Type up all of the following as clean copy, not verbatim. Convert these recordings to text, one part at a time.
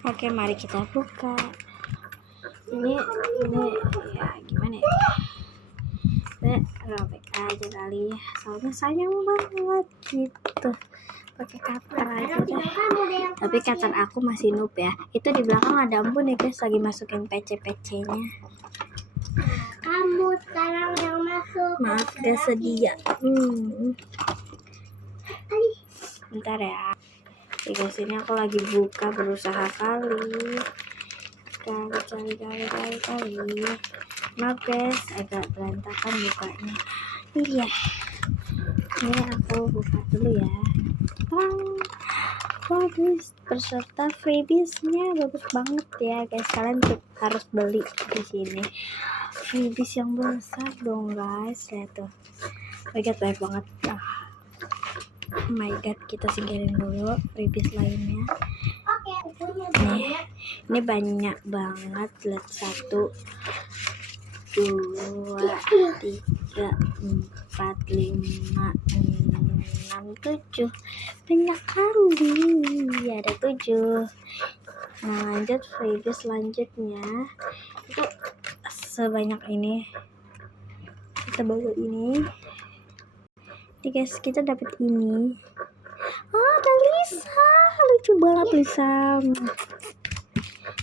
Oke, mari kita buka. Ini ya gimana ya? Robek aja kali ya. Soalnya sayang banget gitu. Pakai cutter aja deh. Tapi cutter aku masih noob ya. Itu di belakang ada ampun ya guys, lagi masukin PC-nya. Kamu sekarang yang masuk. Maaf gak sedia. Bentar ya. Guys, ini aku lagi buka, berusaha kali. Maaf guys, agak berantakan bukanya. Iya. Ini aku buka dulu ya. Bagus, beserta freebiesnya bagus banget ya guys. Kalian harus beli di sini. Freebies yang besar dong guys. Lihat tuh. Banyak banget. Oh my god, kita singkirin dulu freebies lainnya. Ini banyak banget. Lihat 1, 2, 3, 4, 5, 6, 7. Banyak kali. Ada 7. Nah, lanjut freebies selanjutnya. Itu sebanyak ini. Kita bawa ini. Nih guys, kita dapat ini. Ada Lisa, lucu banget Lisa.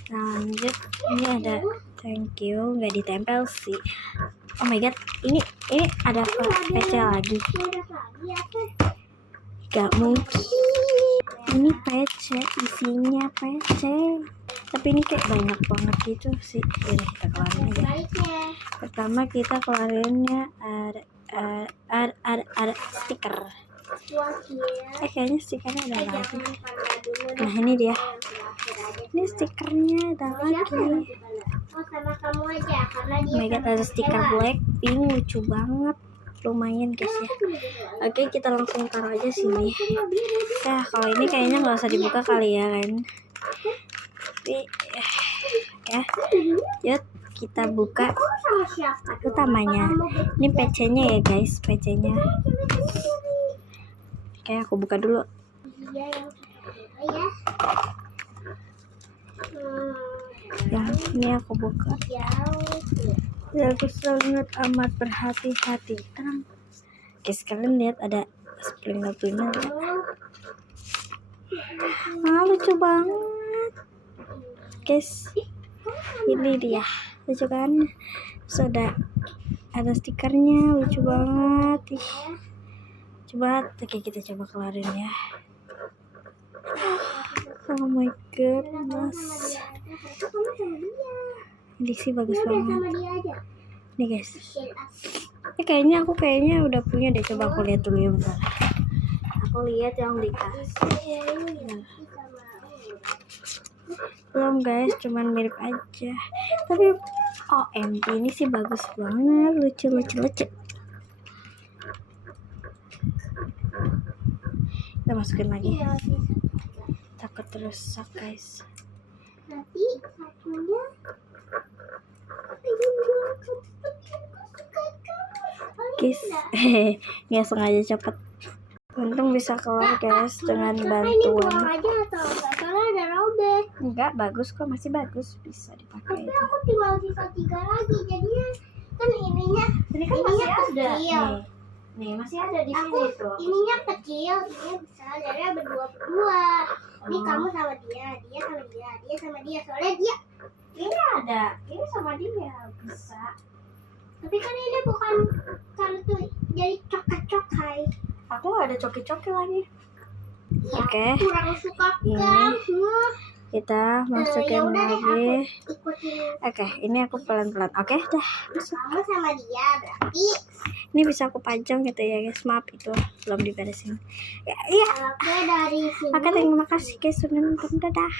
Nah, lanjut ini ada thank you, nggak ditempel sih. Oh my god, ini ada PC lagi. Gak mungkin. Ini PC, isinya PC. Tapi ini kayak banyak banget gitu sih. Ini kita keluarin aja. Pertama kita keluarinnya ada stiker. Kayaknya stikernya ada lagi. Nah ini dia. Ini stikernya ada lagi. Oh my god, ada stiker Blackpink, lucu banget. Lumayan guys ya. Oke, kita langsung taruh aja sini. Nah kalau ini kayaknya nggak usah dibuka kali ya kan. Tapi ya, yuk kita buka utamanya. Ini PC-nya ya guys, PC-nya. Oke, aku buka dulu. Yang ini aku buka. Ya, aku sangat amat berhati-hati. Tenang. Guys, kalian lihat ada spring-springnya. Lucu banget. Guys, ini dia. Lucu kan? Sudah ada stikernya, lucu banget. Coba, oke kita coba keluarin ya. Oh my goodness. Ini sih bagus banget. Nih guys. Kayaknya aku udah punya deh. Coba aku lihat dulu ya bentar. Aku lihat yang dikasih. Belum guys, cuman mirip aja. Tapi OMG ini sih bagus banget, lucu. Kita masukin lagi. Takut rusak guys. Nanti satunya guys, nggak sengaja cepet. Untung bisa keluar guys dengan bantuan. Enggak, bagus kok, masih bagus, bisa dipakai. Tapi aku tinggal sisa 3 lagi, jadinya kan ininya masih ada. Kecil. Nih masih ada di sini tuh. Ininya kecil, ininya besar, jadinya berdua. Ini kamu sama dia sama dia. Soalnya dia ini ada, ini sama dia bisa. Tapi kan ini bukan kartu jadi cokai. Aku nggak ada coki-coki lagi. Ya, Oke. kurang suka Ini kamu. kita masukin lagi. Ikutin. Oke, ini aku pelan-pelan. Oke, dah. Kamu sama dia berarti. Ini bisa aku pajang gitu ya guys. Maaf itu belum diberesin. Ya. Oke, dari sini. Oke, terima kasih guys sudah nonton. Dadah.